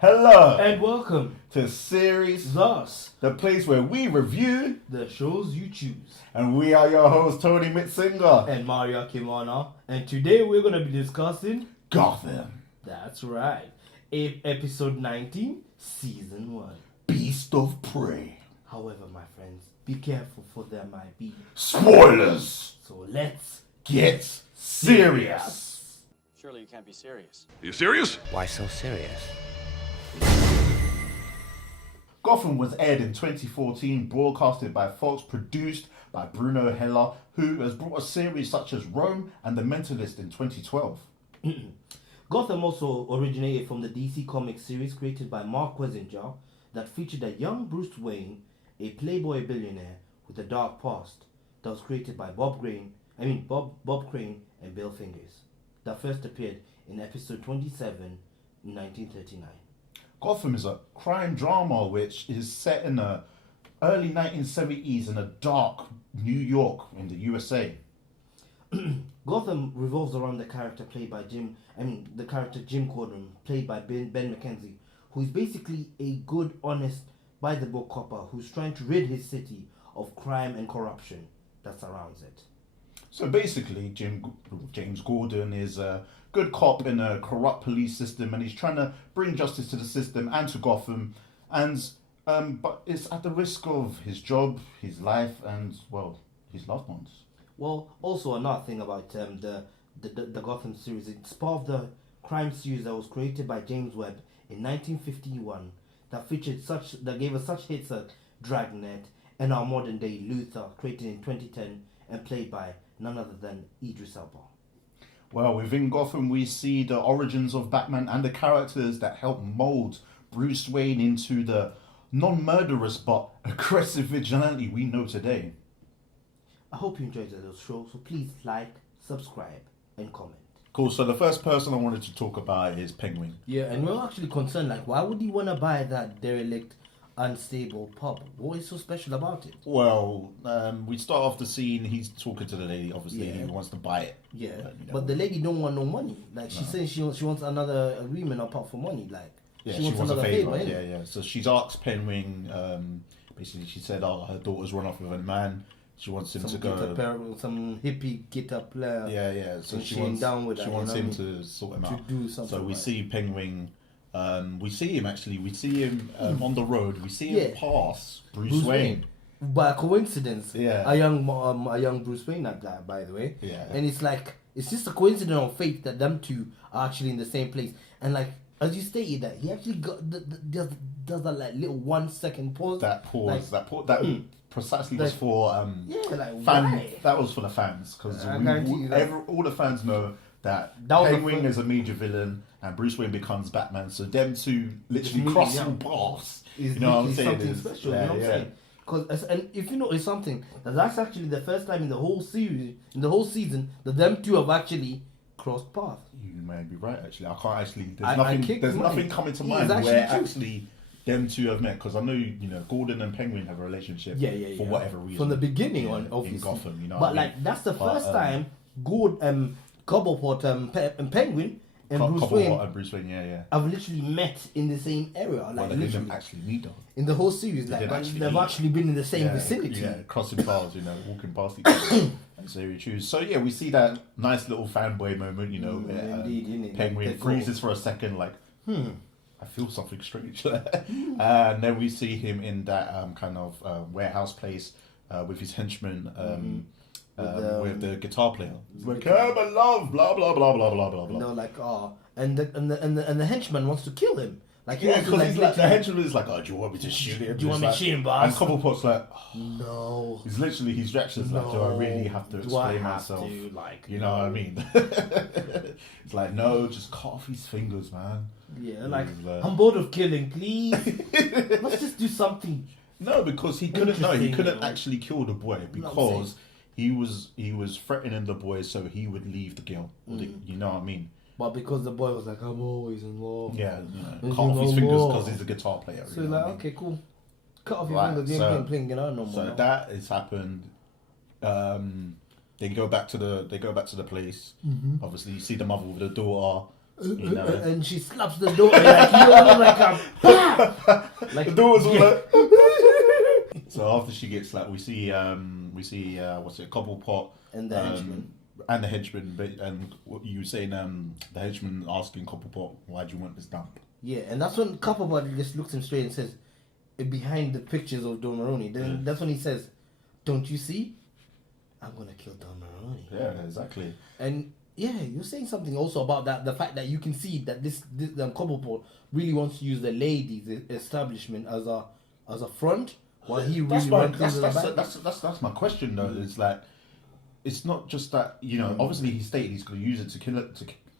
Hello and welcome to Series, Thus, the place where we review the shows you choose. And we are your hosts, Tony Mitsinga And Mario Akimana. And today we're going to be discussing Gotham. That's right. Episode 19, Season 1. Beast of Prey. However, my friends, be careful for there might be spoilers. So let's get serious. Surely you can't be serious. Are you serious? Why so serious? Gotham was aired in 2014, broadcasted by Fox, produced by Bruno Heller, who has brought a series such as Rome and The Mentalist in 2012. Gotham also originated from the DC Comics series created by Mark Wessinger that featured a young Bruce Wayne, a playboy billionaire with a dark past, that was created by Bob Crane and Bill Fingers, that first appeared in episode 27 in 1939. Gotham is a crime drama which is set in the early 1970s in a dark New York in the USA. Gotham revolves around the character Jim Gordan, played by Ben McKenzie, who is basically a good, honest, by-the-book copper who's trying to rid his city of crime and corruption that surrounds it. So basically, James Gordon is a good cop in a corrupt police system, and he's trying to bring justice to the system and to Gotham, but it's at the risk of his job, his life, and his loved ones. Well, also another thing about the Gotham series, it's part of the crime series that was created by James Webb in 1951 that gave us such hits as Dragnet and our modern day Luther, created in 2010 and played by none other than Idris Elba. Well, within Gotham we see the origins of Batman and the characters that help mold Bruce Wayne into the non-murderous but aggressive vigilante we know today. I hope you enjoyed the show, so please like, subscribe, and comment. Cool, so the first person I wanted to talk about is Penguin. Yeah, and we're actually concerned, why would he want to buy that derelict, unstable pub? What is so special about it? Well, we start off the scene, he's talking to the lady, obviously, he wants to buy it. Yeah, but the lady don't want no money. She's saying she wants another agreement apart from money, she wants another favor. Yeah. So she's asked Penguin, basically she said, her daughter's run off with a man. She wants him to go. Some hippie guitar player. Yeah. So she wants him to sort him out. To do something. So we see Penguin. We see him on the road. We see him pass Bruce Wayne. By coincidence, a young Bruce Wayne, that guy, by the way. Yeah. And it's just a coincidence of fate that them two are actually in the same place. And as you stated, that he actually does that little 1 second pause. That pause. Precisely was for why? That was for the fans, because all the fans know that Penguin is a major villain and Bruce Wayne becomes Batman. So them two literally crossing paths. You know what I'm saying? Something special. You know what I'm saying? And if you notice something, that's actually the first time in the whole series, in the whole season, that them two have actually crossed paths. You may be right. Actually, I can't actually. There's nothing coming to mind where actually them two have met, because I know Gordon and Penguin have a relationship for whatever reason from the beginning on, obviously. In Gotham, but that's the first time Cobblepot and Penguin and Bruce Wayne, have literally met in the same area. They didn't actually meet though. In the whole series, they've actually been in the same vicinity. Yeah, crossing paths, walking past each other. And so we choose. So we see that nice little fanboy moment, where indeed, Penguin freezes for a second, I feel something strange there. And then we see him in that kind of warehouse place with his henchman, with the guitar player. It's like, come and love, blah blah blah blah blah blah blah. And the henchman wants to kill him. Because the henchman is like, do you want me to shoot him? Do you want me to shoot him, boss? And Cobblepot's like, no. His reaction's like, do I really have to explain myself? You know what I mean? It's like, no, just cut off his fingers, man. Yeah, I'm bored of killing, please. Let's just do something. No, because he couldn't actually kill the boy because he was threatening the boy so he would leave the girl. You know what I mean? But because the boy was like, I'm always in love. Yeah, cut off his fingers because he's a guitar player. So okay, cool. Cut off your fingers, you ain't playing no more. So that has happened. They go back to the place. Mm-hmm. Obviously, you see the mother with the daughter. You know? And she slaps the door like you know, like a bah! Like The door was all like. So after she gets slapped, we see what's it, Cobblepot And the henchman. and the henchman. And what you were saying, the henchman asking Cobblepot, "Why do you want this dump?" Yeah, and that's when Copperbody just looks him straight and says, behind the pictures of Don Maroni, then that's when he says, "Don't you see? I'm gonna kill Don Maroni." Yeah, exactly. And yeah, you're saying something also about that, the fact that you can see that this Cobblepot really wants to use the ladies' establishment as a front, while he really runs into the back. That's my question though. It's like, it's not just that, you know. Obviously, he stated he's going to use it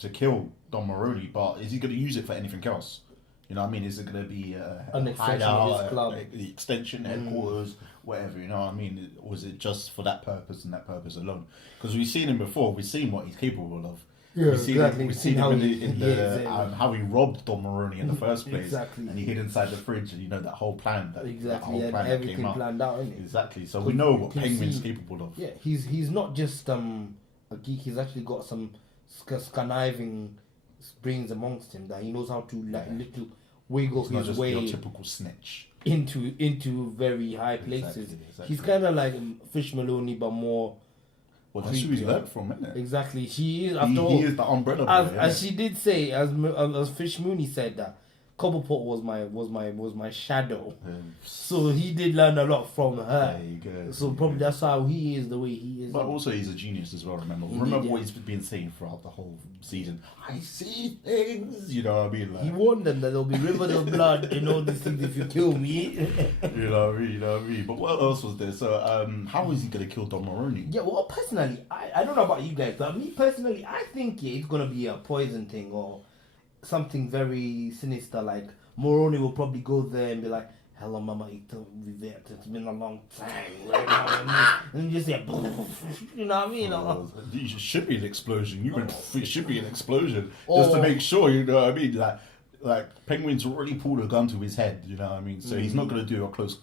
to kill Don Maroni, but is he going to use it for anything else? You know what I mean? Is it going to be An extension of his club, the extension headquarters, whatever? You know what I mean? Was it just for that purpose and that purpose alone? Because we've seen him before. We've seen what he's capable of. Yeah, we've seen exactly. We've seen how him he how he robbed Don Maroni in the first place, Exactly. and he hid inside the fridge. And you know that whole plan. That whole and plan that everything came up. planned out, isn't it? Exactly. So we know what you can Penguin's see- capable of. Yeah, he's not just a geek. He's actually got some conniving brains amongst him that he knows how to little wiggle It's not his just way your typical snitch. into very high places. Exactly. He's kind of like Fish Mooney, but more. Well, that's who he's creepier. learned from, isn't it? Exactly, she is. After all, He is the umbrella boy. as she did say, as Fish Mooney said that Cobblepot was my shadow. So he did learn a lot from her. There you go. So probably that's how he is the way he is. But also he's a genius as well, remember. Indeed, Remember yeah. what he's been saying throughout the whole season. I see things, you know what I mean? Like, He warned them that there'll be rivers of blood and all these things if you kill me. you know what I mean? But what else was there? So how is he going to kill Don Maroni? Yeah, well, personally, I don't know about you guys, but me personally, I think it's going to be a poison thing or something very sinister. Like, Maroni will probably go there and be like, "Hello, Mama, it's been a long time." And just say, you know what I mean? It should be an explosion. It should be an explosion. Just Or- to make sure, you know what I mean? Like Penguin's already pulled a gun to his head, you know what I mean? So he's not going to do a close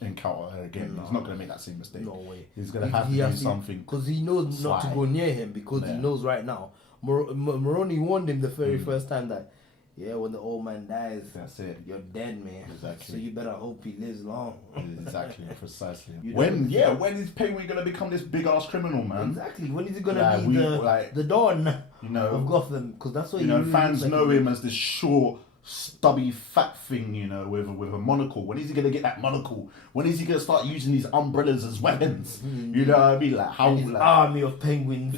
encounter again. He's not going to make that same mistake. No way. He's going to have to do something. Because he knows not to sly. go near him because he knows right now. Maroni warned him the very first time that, yeah, when the old man dies, That's it. you're dead, man. Exactly. So you better hope he lives long. Exactly, precisely. You When know- is Penguin going to become this big ass criminal, man? Exactly. When is he gonna Like, be we- the Don You know, of Gotham? Because that's what you know, he really fans looks like. know him as this short, stubby, fat thing, you know, with a monocle. When is he gonna get that monocle? When is he gonna start using these umbrellas as weapons? You know what I mean? Like how? His Like... army of penguins.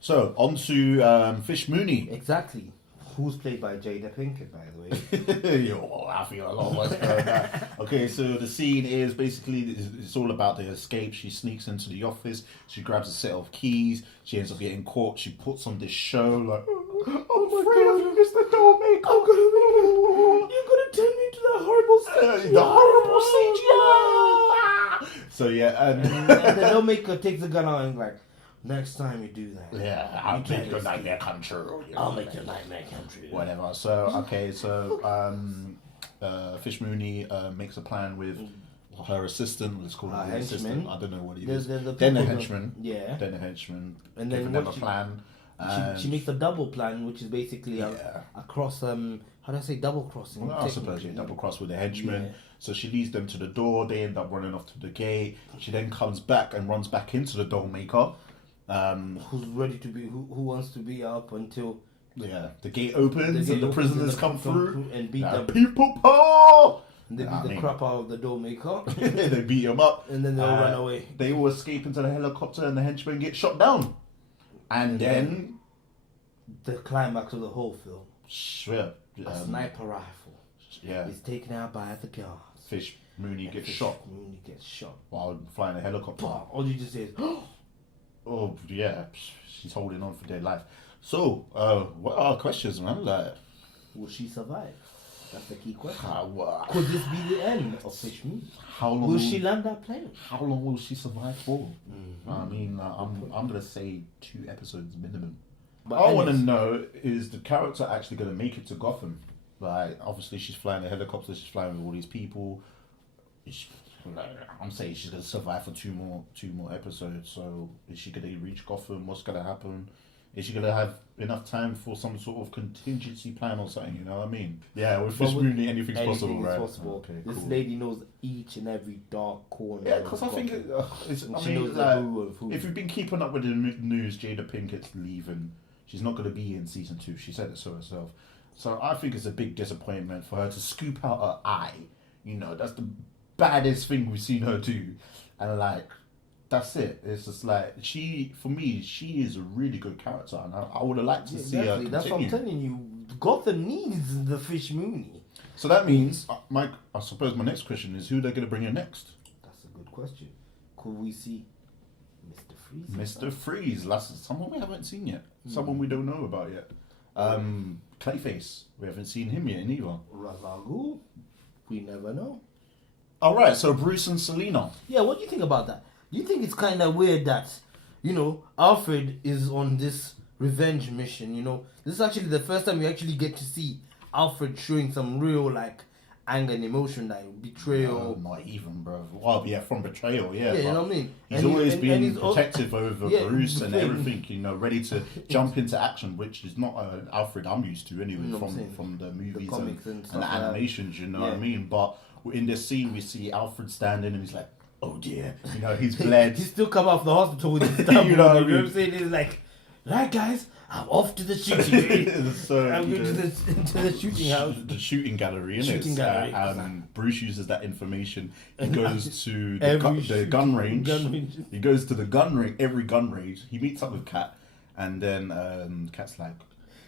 So on to Fish Mooney. Exactly. Who's played by Jada Pinkett, by the way. Yo, I feel a lot worse going on. Okay, so the scene is basically it's all about the escape. She sneaks into the office. She grabs a set of keys. She ends up getting caught. She puts on this show like, "Oh my God, Mr. Dollmaker, You're gonna turn me into that horrible CGI. the horrible CGI." So yeah, And the filmmaker takes the gun out and like, "Next time you do that, yeah, I'll make your nightmare come true. You know, I'll make your nightmare come true." whatever. So okay, so Fish Mooney makes a plan with her assistant. Let's call him the assistant. henchman. I don't know what he There's is. the Then the people henchman. Yeah. Then the henchman. And then giving what them a she- plan. She makes a double plan, which is basically Yeah. a cross. How do I say double crossing? Well, I suppose you double cross with the henchman. Yeah. So she leads them to the door. They end up running off to the gate. She then comes back and runs back into the doll maker. Who's ready to be? Who wants to be up until Yeah, the gate opens The and gate the opens prisoners and come through and beat Uh, them. people power. They Yeah, I beat the mean- crap out of the doll maker, They beat him up. and then they all run away. They all escape into the helicopter and the henchman get shot down. And then, The climax of the whole film: swear, a sniper rifle yeah, is taken out by the guards. Fish Mooney And gets Fish shot Mooney gets shot. while flying a helicopter. Bah! All you just say is, Oh yeah, she's holding on for dear life. So, what are our questions, man? Like, "Will she survive?" That's the key question. how Could this be the end of Fish Mooney? long? Will she land that plane? How long will she survive for? I mean, I'm gonna say 2 episodes minimum. But I want to anyways, know, is the character actually going to make it to Gotham? Like, obviously she's flying a helicopter, she's flying with all these people. I'm saying she's going to survive for two more episodes. So is she going to reach Gotham? What's going to happen? Is she gonna have enough time for some sort of contingency plan or something? You know what I mean? Yeah, with Fish Mooney, anything's possible, right? Possible. Okay, this cool. lady knows each and every dark corner. Yeah, because I think she knows the who of who. if you've been keeping up with the news, Jada Pinkett's leaving. She's not going to be in season 2. She said it so herself. So I think it's a big disappointment for her to scoop out her eye. You know, that's the baddest thing we've seen her do, and like. That's it. It's just like for me, she is a really good character, and I would have liked to see her continue. That's what I'm telling you. Gotham needs the Fish Mooney. So that means, I suppose my next question is who they're going to bring in next. That's a good question. Could we see Mr. Freeze? Mr. Freeze, someone we haven't seen yet. Someone we don't know about yet. Clayface, we haven't seen him yet either. Ra's al Ghul, we never know. All right, so Bruce and Selina. Yeah, what do you think about that? Do you think it's kind of weird that, Alfred is on this revenge mission, This is actually the first time we actually get to see Alfred showing some real, anger and emotion, betrayal. No, not even, bro. Well, yeah, from betrayal, yeah. Yeah, you know what I mean? He's always been protective over Bruce and everything, ready to jump into action, which is not an Alfred I'm used to anyway, from the movies and the animations, you know what I mean? But in this scene, we see Alfred standing and he's like, oh dear, he's bled. He's still come off the hospital with his stab. You know what I'm saying? He's like, right, guys, I'm off to the shooting range. So, I'm going to the shooting house. The shooting gallery, Shooting gallery. Bruce uses that information. He goes to the gun range. He goes to the gun range, every gun range. He meets up with Kat, and then Kat's like,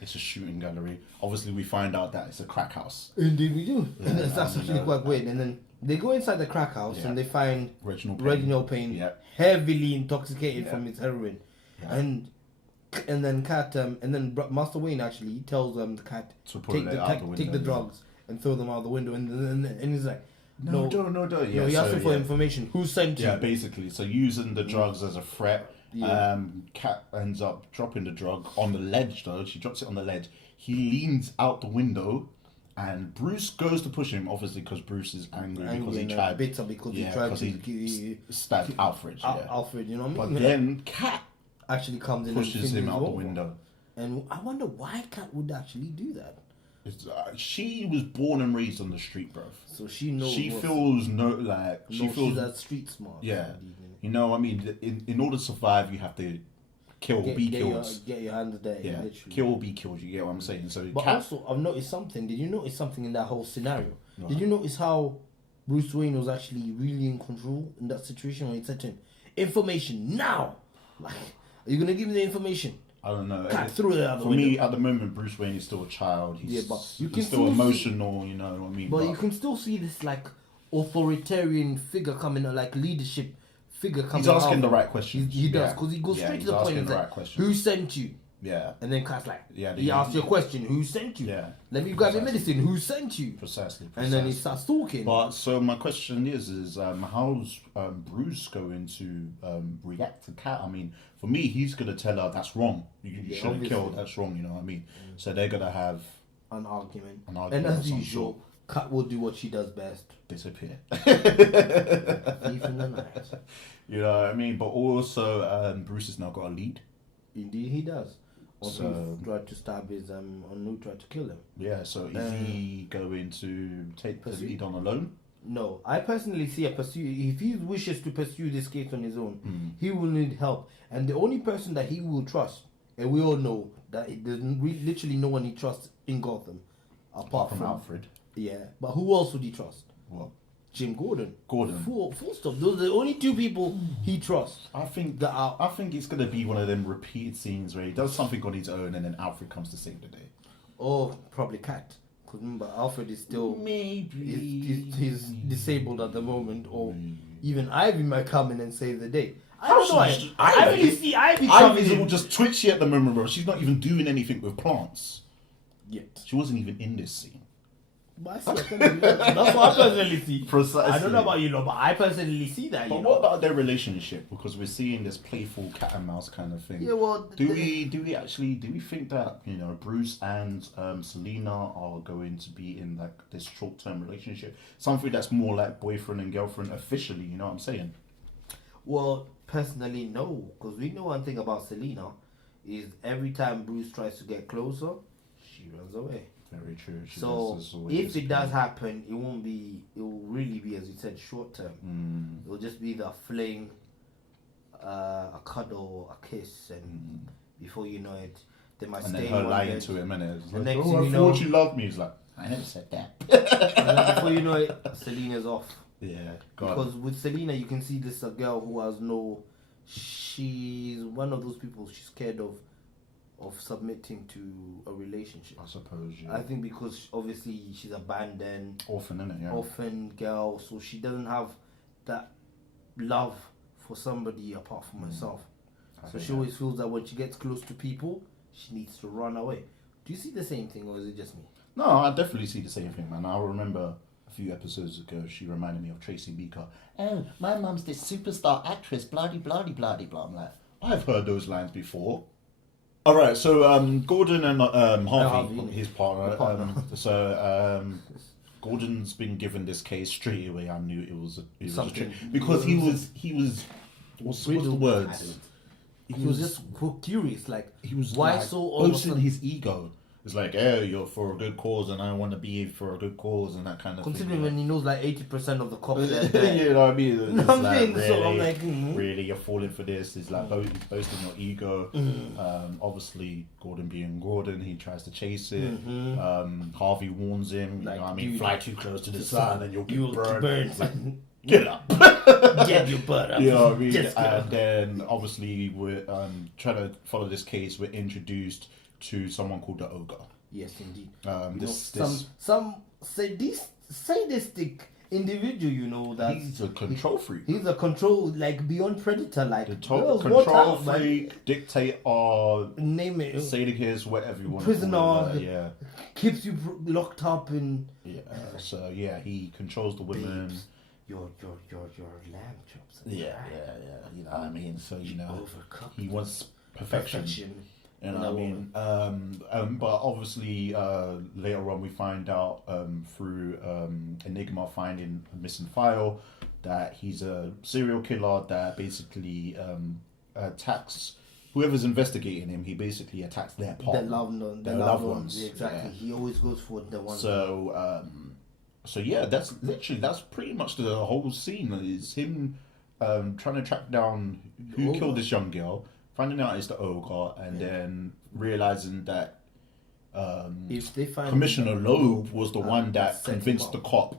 it's a shooting gallery. Obviously, we find out that it's a crack house. Indeed, we do. Yeah, and that's actually quite weird. And then they go inside the crack house and they find Reginald Payne heavily intoxicated from his heroin, and then Cat and then Master Wayne actually tells the Cat take the drugs and throw them out the window, and he's like, no. Yeah, he asked him for information. Who sent you? Yeah, basically. So using the drugs as a threat. Cat ends up dropping the drug on the ledge though. She drops it on the ledge. He leans out the window and Bruce goes to push him, obviously because Bruce is angry because he tried to stab Alfred. Alfred, you know what I mean? But then Cat actually comes in pushes him out the window. And I wonder why Cat would actually do that. She was born and raised on the street, bro. So she knows. She feels she's that street smart. Yeah. You know, I mean, in order to survive, you have to kill or be killed. Get your hands dirty. Yeah, literally. kill or be killed. You get what I'm saying? So, but also, I've noticed something. Did you notice something in that whole scenario? No. Did you notice how Bruce Wayne was actually really in control in that situation when he said to him, "Information now! Like, are you gonna give me the information?" I don't know. Through the other For window. me, at the moment, Bruce Wayne is still a child. But you can he's still emotional. You know what I mean? But you can still see this authoritarian figure coming, leadership figure coming. He's asking the right questions. He does, because he goes straight to the point and says, "Who sent you?" Yeah. And then Cat's like, he asks you a question, "Who sent you?" Yeah. Let me grab your medicine. Who sent you? Precisely. And then he starts talking. But so my question is how's Bruce going to react to Cat? I mean, for me, he's gonna tell her that's wrong. You shouldn't kill. That's wrong. You know what I mean? So they're gonna have an argument. And as usual, Cat will do what she does best: disappear. Thief in the night. You know what I mean? But also, Bruce has now got a lead. Indeed, he does. Also, tried to stab his who tried to kill him. Yeah. So is he going to take the lead on alone? No, I personally see a pursue. If he wishes to pursue this case on his own, he will need help, and the only person that he will trust, and we all know that there's literally no one he trusts in Gotham, apart from Alfred. Yeah, but who else would he trust? What? JamesGordan. Gordon. Full stop. Those are the only two people he trusts. I think it's gonna be one of them repeated scenes where he does something on his own and then Alfred comes to save the day. Or probably Cat. Because remember, Alfred is still he's disabled at the moment, or even Ivy might come in and save the day. I don't know. I really see Ivy coming Ivy's all just twitchy at the moment, bro. She's not even doing anything with plants yet. She wasn't even in this scene. But that's what I personally see. Precisely. I don't know about you, but I personally see that. But what about their relationship? Because we're seeing this playful cat and mouse kind of thing. Yeah, well, do we think that Bruce and Selina are going to be in this short-term relationship, something that's more like boyfriend and girlfriend officially? You know what I'm saying? Well, personally, no, because we know one thing about Selina is every time Bruce tries to get closer, she runs away. Very true. So if it does happen, it won't be. It will really be, as you said, short term. It will just be the fling, a cuddle, a kiss, and before you know it, they might and stay. then her lying to him, and it's like, next oh, thing I you know, thought you loved me. He's like, I never said that. and then before you know it, Selina's off. Yeah, because with Selina, you can see this a girl who has no. She's one of those people. She's scared of submitting to a relationship. I suppose. Yeah. I think because obviously she's abandoned, orphan, innit? Yeah. Orphan girl, so she doesn't have that love for somebody apart from herself. So she always feels that when she gets close to people, she needs to run away. Do you see the same thing, or is it just me? No, I definitely see the same thing, man. I remember a few episodes ago, she reminded me of Tracy Beaker. Oh, my mum's this superstar actress, bloody, bloody, bloody, blah. I'm like, I've heard those lines before. All right, so Gordan and Harvey, his partner. Gordon's been given this case straight away. I knew it was a trick because he was what's the words? He was just curious, like he was why like, so all boasting his ego. It's like, oh, you're for a good cause, and I want to be for a good cause, and that kind of considering thing. when he knows like 80% of the cops there. You know what I mean? It's I'm like, saying, really, so I'm like, really, you're falling for this. It's like he's boasting your ego. Obviously, Gordan being Gordan, he tries to chase it. Harvey warns him. Like, you know what I mean? Fly too close to the sun, and you'll get burned. Like, get up. Get your butt up. You know what I mean? And then obviously we're trying to follow this case. We're introduced to someone called the Ogre. Yes, indeed. Some sadistic individual, you know, that he's a control freak. He's a control, like beyond predator, like the control freak, dictator, name it, sadist, whatever you want. Prisoner, yeah, keeps you locked up in. Yeah, so yeah, he controls the women. Babes, your lamb chops. Yeah. You know what I mean? So you know, he wants perfection. You know what I mean? But obviously, later on we find out through Enigma finding a missing file that he's a serial killer that basically attacks whoever's investigating him. He basically attacks their partner, their loved ones. Exactly. Yeah. He always goes for the one. So yeah, that's pretty much the whole scene. Is him trying to track down who killed this young girl. Finding out it's the Ogre, and then realizing that if they find Commissioner Loeb was the one that convinced the cop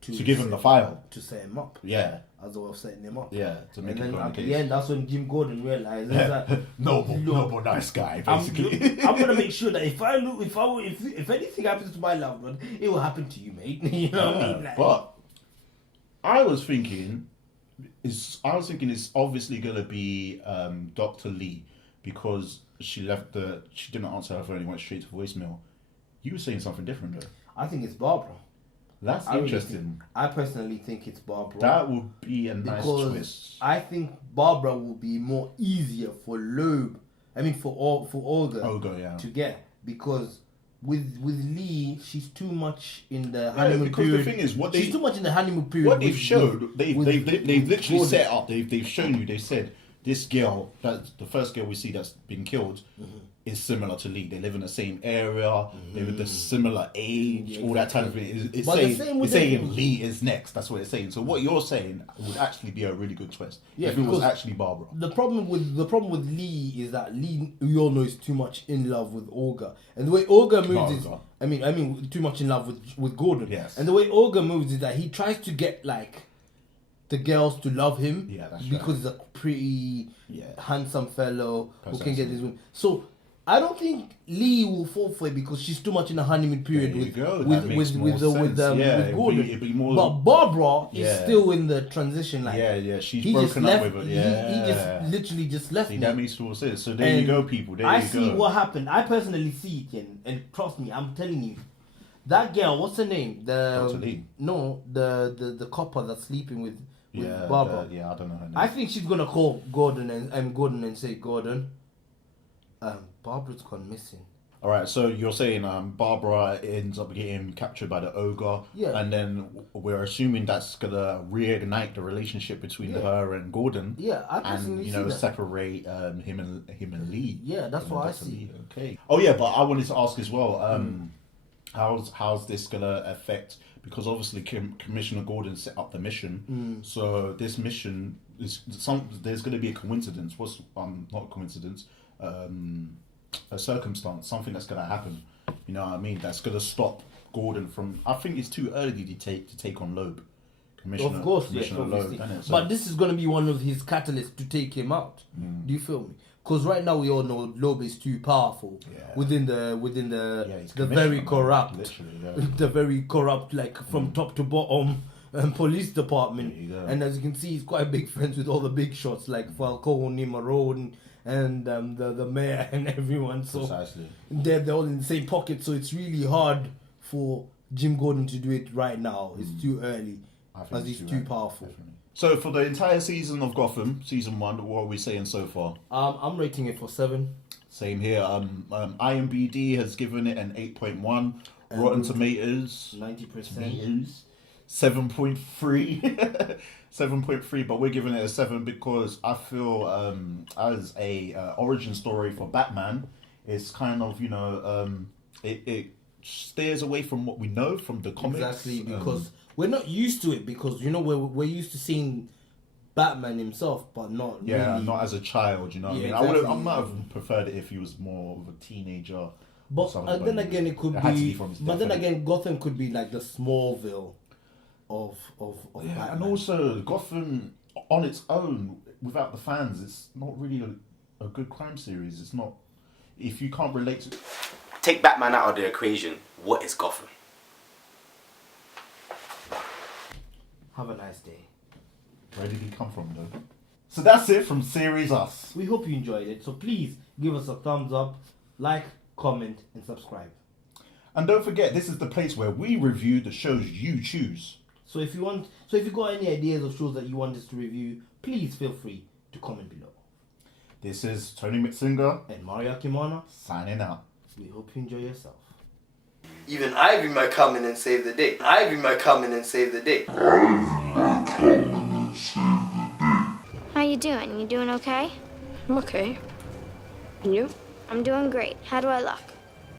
to give him the file. To set him up. Yeah. As a way of setting him up. Yeah, to make him go at the end, that's when JamesGordan realizes that noble, nice guy, basically. I'm gonna make sure that if anything happens to my loved one, it will happen to you, mate. You know what I mean? Like, but I was thinking it's obviously gonna be Dr. Lee, because she didn't answer her phone and went straight to voicemail. You were saying something different though. I think it's Barbara. That's interesting. I personally think it's Barbara. That would be a nice twist. I think Barbara will be more easier for Loeb. I mean for Ogre to get, because with Lee, she's too much in the honeymoon period. Because the thing is, she's too much in the honeymoon period. What they've showed, they've literally set up. They've shown you. They said this girl, that's the first girl we see that's been killed, is similar to Lee. They live in the same area. They're with the similar age. All that kind of thing. It's saying Lee is next. That's what it's saying. So what you're saying would actually be a really good twist. Yeah, if it was actually Barbara. The problem with Lee is that Lee, we all know, is too much in love with Ogre, and the way Ogre moves is, I mean, too much in love with Gordan. Yes. And the way Ogre moves is that he tries to get like the girls to love him. Yeah, that's because he's a pretty handsome fellow who can get his women. So I don't think Lee will fall for it because she's too much in the honeymoon period with Gordan. But Barbara is still in the transition line. Yeah, she's broken up with her. He just literally just left me. That makes total sense. So there you go, people. I see what happened. I personally see it, and trust me, I'm telling you, that girl, what's her name? Dr. Lee. No, the copper that's sleeping with Barbara. I don't know her name. I think she's gonna call Gordan and say, Gordan, Barbara's gone missing. All right, so you're saying Barbara ends up getting captured by the ogre, and then we're assuming that's gonna reignite the relationship between her and Gordan. Yeah, I personally see that. Separate him and Lee. Yeah, that's what I see. Okay. Oh yeah, but I wanted to ask as well. How's this gonna affect? Because obviously Commissioner Gordan set up the mission, so this mission is there's gonna be a coincidence. What's not a coincidence. A circumstance, something that's going to happen, you know what I mean, that's going to stop Gordan from, I think it's too early to take on Loeb. Of course, Loeb, but this is going to be one of his catalysts to take him out. Do you feel me? Because right now we all know Loeb is too powerful within the very corrupt, the very corrupt, like from top to bottom police department. And as you can see, he's quite big friends with all the big shots like Falcone, Maroni, and the mayor and everyone. So they're all in the same pocket. So it's really hard for Jim Gordon to do it right now. It's too early, as he's too powerful. Definitely. So for the entire season of Gotham, season 1, what are we saying so far? I'm rating it for 7. Same here. IMDb has given it an 8.1. Rotten Tomatoes 90%. 7.3. 7.3, but we're giving it a 7 because I feel as a origin story for Batman, it's kind of, you know, it steers away from what we know from the comics. Exactly, because we're not used to it, because, you know, we're used to seeing Batman himself, but not really. Not as a child, you know what I mean? Exactly. I might have preferred it if he was more of a teenager. But then again, it could be. But then again, Gotham could be like the Smallville of Batman. And also Gotham on its own, without the fans, it's not really a good crime series. It's not. If you can't relate to. Take Batman out of the equation, what is Gotham? Have a nice day. Where did he come from, though? So that's it from Series Us. We hope you enjoyed it. So please give us a thumbs up, like, comment, and subscribe. And don't forget, this is the place where we review the shows you choose. So if you got any ideas of shows that you want us to review, please feel free to comment below. This is Tony Mitsinga and Mario Akimana signing out. We hope you enjoy yourself. Even Ivy might come in and save the day. Ivy might come in and save the day. How you doing? You doing okay? I'm okay. And you? I'm doing great. How do I look?